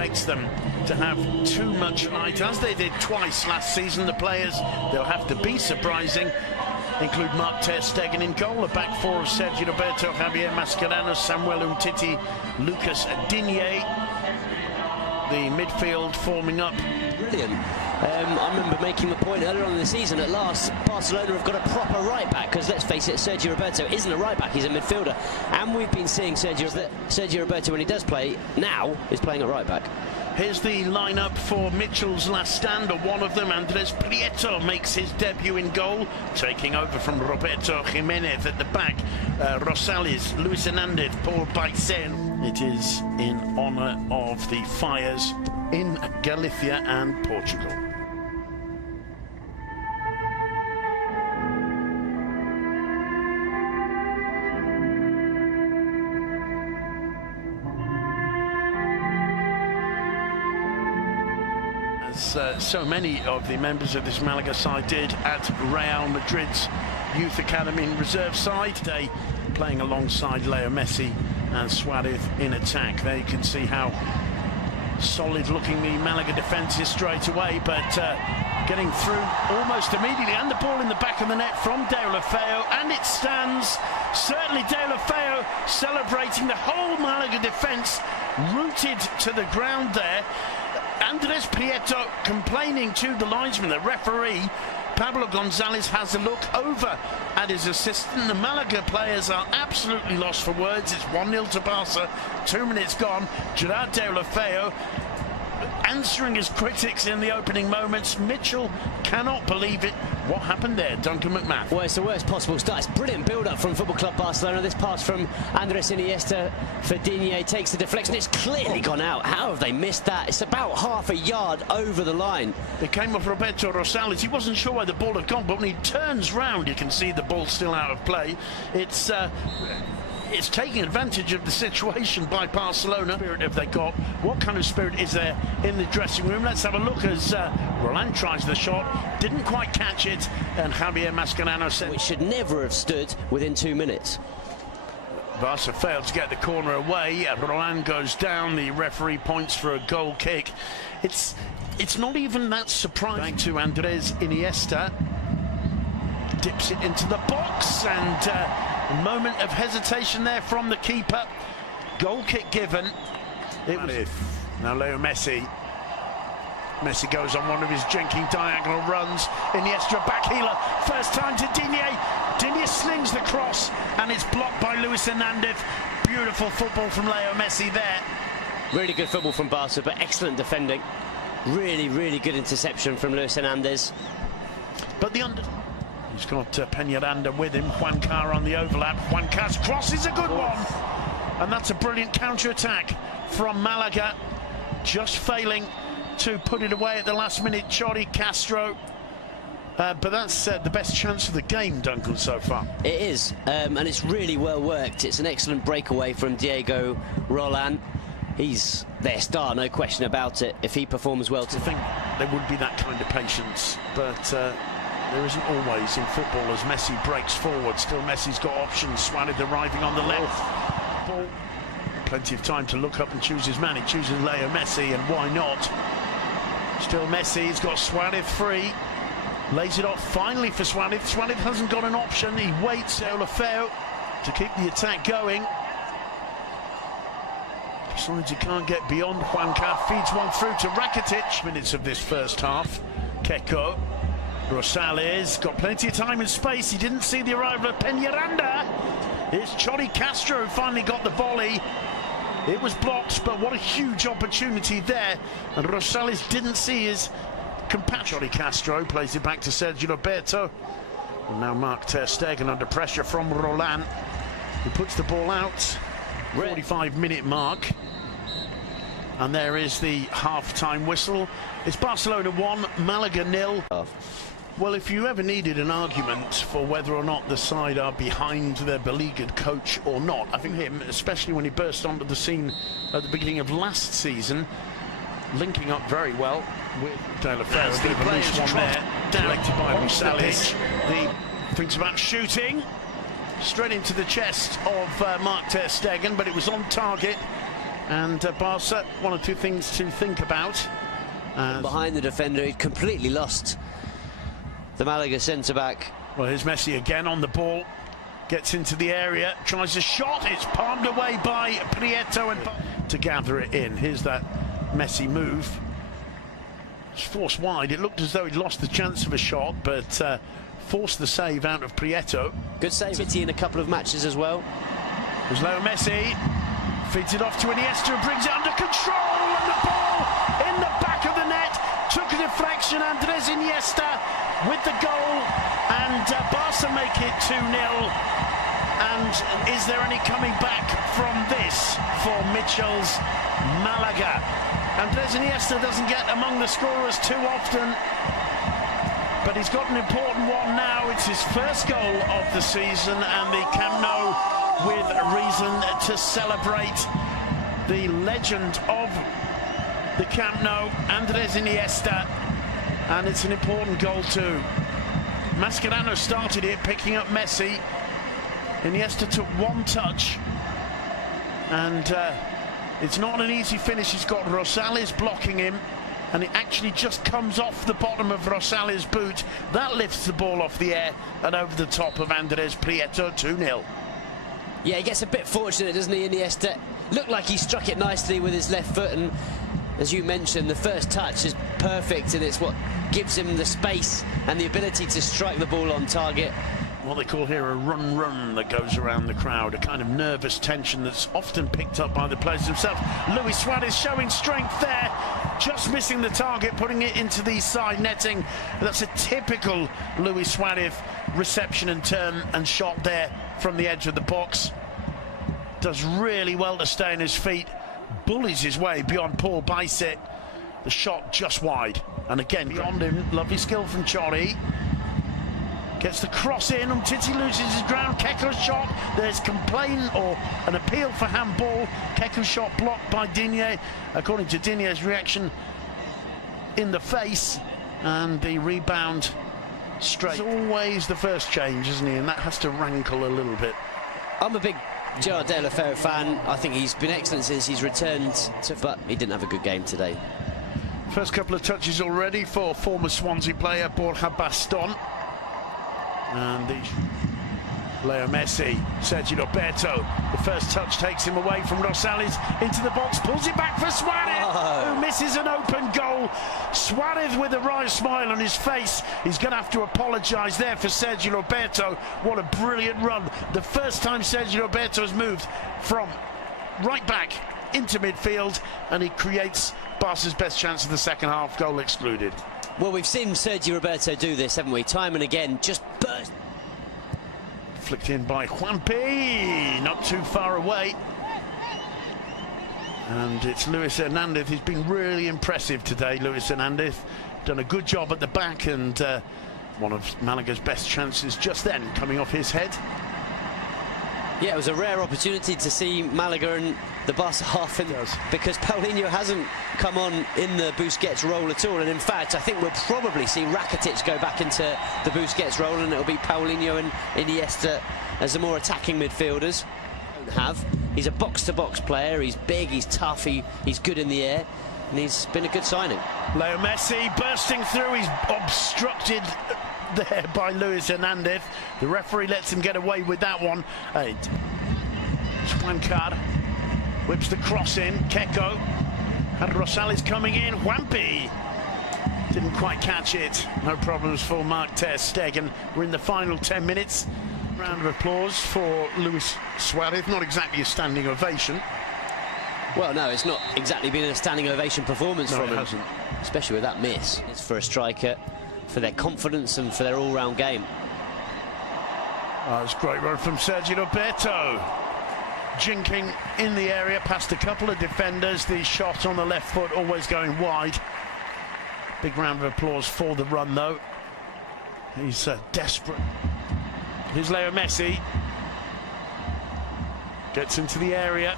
expects them to have too much light, as they did twice last season. The players, they'll have to be surprising, include Mark Ter Stegen in goal, a back four of Sergio Roberto, Javier Mascherano, Samuel Umtiti, Lucas Digne. The midfield forming up. Brilliant. I remember making the point earlier on in the season, at last Barcelona have got a proper right back, because let's face it, Sergio Roberto isn't a right back, he's a midfielder, and we've been seeing Sergio Roberto, when he does play now, is playing at right back. Here's the lineup for Mitchell's last stand, or one of them. Andres Prieto makes his debut in goal, taking over from Roberto Jimenez at the back. Rosales, Luis Hernandez, Paul Baicen. It is in honour of the fires in Galicia and Portugal. As so many of the members of this Malaga side did at Real Madrid's youth academy and reserve side. Today playing alongside Leo Messi and Suarez in attack. There you can see how solid looking the Malaga defence is straight away, but getting through almost immediately, and the ball in the back of the net from Deulofeu, and it stands. Certainly Deulofeu celebrating, the whole Malaga defence rooted to the ground there. Andres Prieto complaining to the linesman. The referee, Pablo Gonzalez, has a look over at his assistant. The Malaga players are absolutely lost for words. It's 1-0 to Barca, 2 minutes gone. Gerard Deulofeu answering his critics in the opening moments. Mitchell cannot believe it. What happened there, Duncan McMahon? Well, it's the worst possible start. It's brilliant build-up from Football Club Barcelona. This pass from Andres Iniesta for Digne takes the deflection. It's clearly gone out. How have they missed that? It's about half a yard over the line. It came off Roberto Rosales. He wasn't sure where the ball had gone, but when he turns round, you can see the ball still out of play. It's taking advantage of the situation by Barcelona. Spirit have they got? What kind of spirit is there in the dressing room? Let's have a look as Roland tries the shot, didn't quite catch it, and Javier Mascherano said, which should never have stood within 2 minutes. Barca failed to get the corner away. Roland goes down. The referee points for a goal kick. It's not even that surprising. Back to Andres Iniesta, dips it into the box, and a moment of hesitation there from the keeper. Goal kick given. It was now Leo Messi. Messi goes on one of his jinking diagonal runs. Iniesta backheeler, first time to Digne. Digne slings the cross, and it's blocked by Luis Hernandez. Beautiful football from Leo Messi there. Really good football from Barca, but excellent defending. Really good interception from Luis Hernandez. But he's got Peñaranda with him. Juan Carr on the overlap. Juan Carr's cross is a good one. And that's a brilliant counter-attack from Malaga. Just failing to put it away at the last minute, Chori Castro. But that's the best chance of the game, Duncan, so far. It is, and it's really well worked. It's an excellent breakaway from Diego Roland. He's their star, no question about it. If he performs well, I think there would be that kind of patience, but there isn't always in football as Messi breaks forward. Still, Messi's got options. Suarez arriving on the left. Ball. Plenty of time to look up and choose his man. He chooses Leo Messi, and why not? Still Messi, he's got Suarez free. Lays it off finally for Suarez. Suarez hasn't got an option. He waits Deulofeu to keep the attack going. Decides he can't get beyond. Juan Carr feeds one through to Rakitic. Minutes of this first half. Keco. Rosales got plenty of time and space. He didn't see the arrival of Peñaranda. It's Chori Castro who finally got the volley. It was blocked, but what a huge opportunity there. And Rosales didn't see his compatriot. Chori Castro plays it back to Sergio Roberto. And now Mark Ter Stegen under pressure from Roland, who puts the ball out. 45-minute mark. And there is the half-time whistle. It's Barcelona 1, Malaga 0. Well, if you ever needed an argument for whether or not the side are behind their beleaguered coach or not, I think him, especially when he burst onto the scene at the beginning of last season, linking up very well with Deulofeu. A bit of a loose one there, directed by Rosales. He thinks about shooting straight into the chest of Mark Ter Stegen, but it was on target. And Barca, one or two things to think about. Behind the defender, he'd completely lost the Malaga centre-back. Well, here's Messi again on the ball. Gets into the area, tries a shot. It's palmed away by Prieto and to gather it in. Here's that Messi move. It's forced wide. It looked as though he'd lost the chance of a shot, but forced the save out of Prieto. Good save. City in a couple of matches as well. There's Leo Messi. Feeds it off to Iniesta, brings it under control, and the ball in the back of the net. Took a deflection, Andres Iniesta with the goal, and Barca make it 2-0. And is there any coming back from this for Mitchell's Malaga? Andres Iniesta doesn't get among the scorers too often, but he's got an important one now. It's his first goal of the season, and the Camp Nou with a reason to celebrate. The legend of the Camp Nou, Andres Iniesta, and it's an important goal too. Mascherano started it, picking up Messi. Iniesta took one touch, and it's not an easy finish. He's got Rosales blocking him, and it actually just comes off the bottom of Rosales' boot. That lifts the ball off the air and over the top of Andres Prieto. 2-0. Yeah, he gets a bit fortunate, doesn't he, Iniesta? Looked like he struck it nicely with his left foot, and as you mentioned, the first touch is perfect, and it's what gives him the space and the ability to strike the ball on target. What they call here a run that goes around the crowd, a kind of nervous tension that's often picked up by the players themselves. Luis Suarez showing strength there, just missing the target, putting it into the side netting. That's a typical Luis Suarez reception and turn and shot there from the edge of the box. Does really well to stay on his feet, bullies his way beyond Paul Bicet. The shot just wide, and again beyond him. Lovely skill from Chori. Gets the cross in, Titi loses his ground. Keko's shot, there's complaint or an appeal for handball. Keko's shot blocked by Digne, according to Digne's reaction, in the face, and the rebound straight. It's always the first change, isn't he? And that has to rankle a little bit. I'm a big Gerard Deulofeu fan. I think he's been excellent since he's returned, but he didn't have a good game today. First couple of touches already for former Swansea player Borja Baston. And Leo Messi, Sergio Roberto, the first touch takes him away from Rosales into the box, pulls it back for Suarez, who misses an open goal. Suarez with a wry smile on his face. He's going to have to apologise there for Sergio Roberto. What a brilliant run. The first time Sergio Roberto has moved from right back into midfield, and he creates Barca's best chance of the second half, goal excluded. Well, we've seen Sergio Roberto do this, haven't we? Time and again, just burst. Flicked in by Juanpi, not too far away. And it's Luis Hernandez. He's been really impressive today, Luis Hernandez. Done a good job at the back, and one of Malaga's best chances just then coming off his head. Yeah, it was a rare opportunity to see Malaga and the Barca half, because Paulinho hasn't come on in the Busquets role at all. And in fact, I think we'll probably see Rakitic go back into the Busquets role, and it'll be Paulinho and Iniesta as the more attacking midfielders. He's a box-to-box player. He's big, he's tough, he's good in the air, and he's been a good signing. Leo Messi bursting through. He's obstructed there by Luis Hernandez. The referee lets him get away with that one. Juankar whips the cross in. Keko had Rosales coming in. Juanpi didn't quite catch it. No problems for Mark ter Stegen. We're in the final 10 minutes. Round of applause for Luis Suarez. Not exactly a standing ovation. Well, no, it's not exactly been a standing ovation performance from him. It hasn't. Especially with that miss. It's for a striker, for their confidence and for their all-round game. Oh, it's a great run from Sergio Roberto. Jinking in the area past a couple of defenders. The shot on the left foot always going wide. Big round of applause for the run, though. He's desperate. Here's Leo Messi. Gets into the area.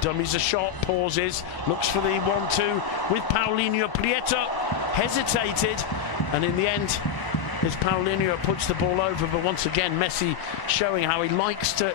Dummies a shot, pauses, looks for the 1-2 with Paulinho. Prieto hesitated, and in the end, as Paulinho puts the ball over. But once again, Messi showing how he likes to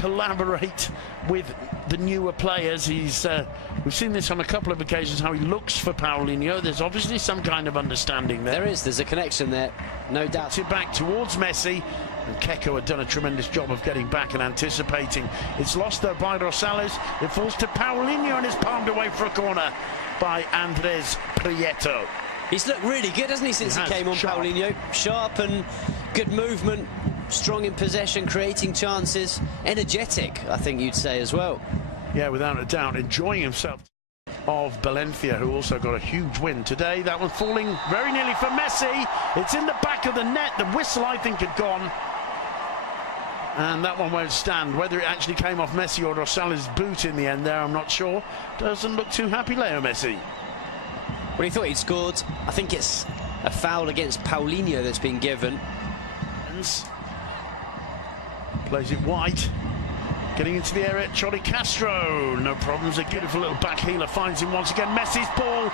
collaborate with the newer players. We've seen this on a couple of occasions, how he looks for Paulinho. There's obviously some kind of understanding there. There's a connection there, no doubt. It back towards Messi, and Keco had done a tremendous job of getting back and anticipating. It's lost though by Rosales. It falls to Paulinho and is palmed away for a corner by Andres Prieto. He's looked really good, hasn't he, since he came on, sharp. Paulinho? Sharp and good movement, strong in possession, creating chances, energetic, I think you'd say as well. Yeah, without a doubt, enjoying himself. Of Valencia, who also got a huge win today. That one falling very nearly for Messi. It's in the back of the net. The whistle, I think, had gone. And that one won't stand. Whether it actually came off Messi or Rosales' boot in the end there, I'm not sure. Doesn't look too happy, Leo Messi. Well, he thought he'd scored. I think it's a foul against Paulinho that's been given. Plays it wide. Getting into the area, Chori Castro. No problems. A beautiful little back healer finds him once again. Messi's ball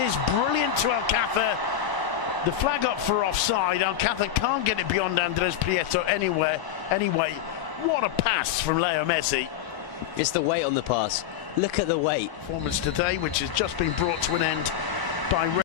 is brilliant to Alcácer. The flag up for offside. Alcácer can't get it beyond Andres Prieto anyway. What a pass from Leo Messi. It's the weight on the pass. Look at the weight. Performance today, which has just been brought to an end by